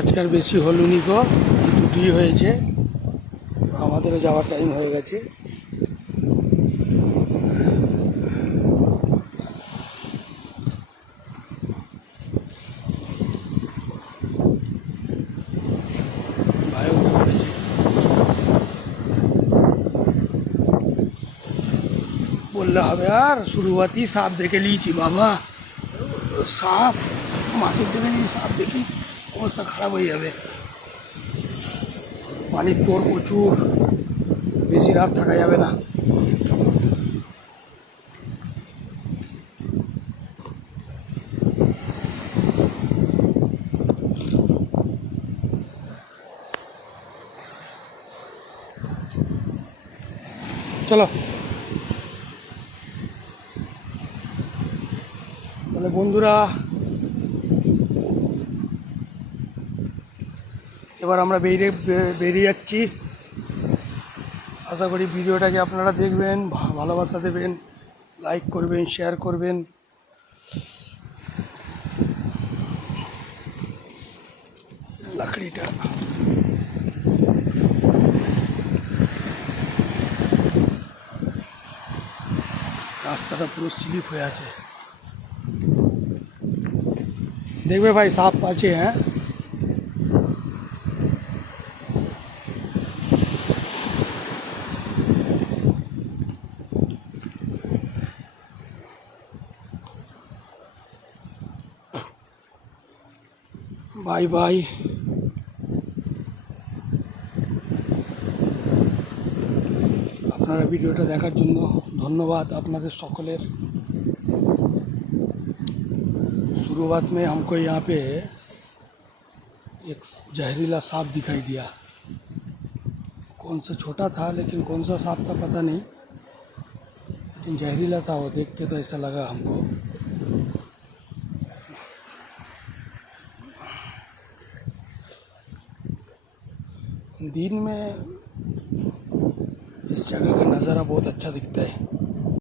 আজকাল বেশি হলুনি গো, দুটি হয়েছে, আমাদেরও যাওয়ার টাইম হয়ে গেছে। ভাই উঠে পড়েছে। বললে হবে আর, শুরুয়াতেই সাপ দেখে নিয়েছি বাবা। সাপ, মাছের জন্য সাপ দেখি অবস্থা খারাপ হয়ে যাবে। পানির তোর প্রচুর, বেশি রাত থাকা যাবে না। চলো তাহলে বন্ধুরা, এবার আমরা বেরিয়ে যাচ্ছি। আশা করি ভিডিওটাকে আপনারা দেখবেন, ভালোবাসা দেবেন, লাইক করবেন, শেয়ার করবেন। লাকড়িটা রাস্তাটা পুরো স্লিপ হয়ে আছে। দেখবে ভাই সাপ আছে। হ্যাঁ, বাই বাই। আপনারা ভিডিওটা দেখার জন্য धन्यवाद আপনাদের সকলের। शुरुआत में हमको यहाँ पे एक जहरीला सांप दिखाई दिया। कौन सा छोटा था, लेकिन कौन सा सांप था पता नहीं, लेकिन जहरीला था वो। देख के तो ऐसा लगा हमको। दिन में इस जगह का नज़ारा बहुत अच्छा दिखता है।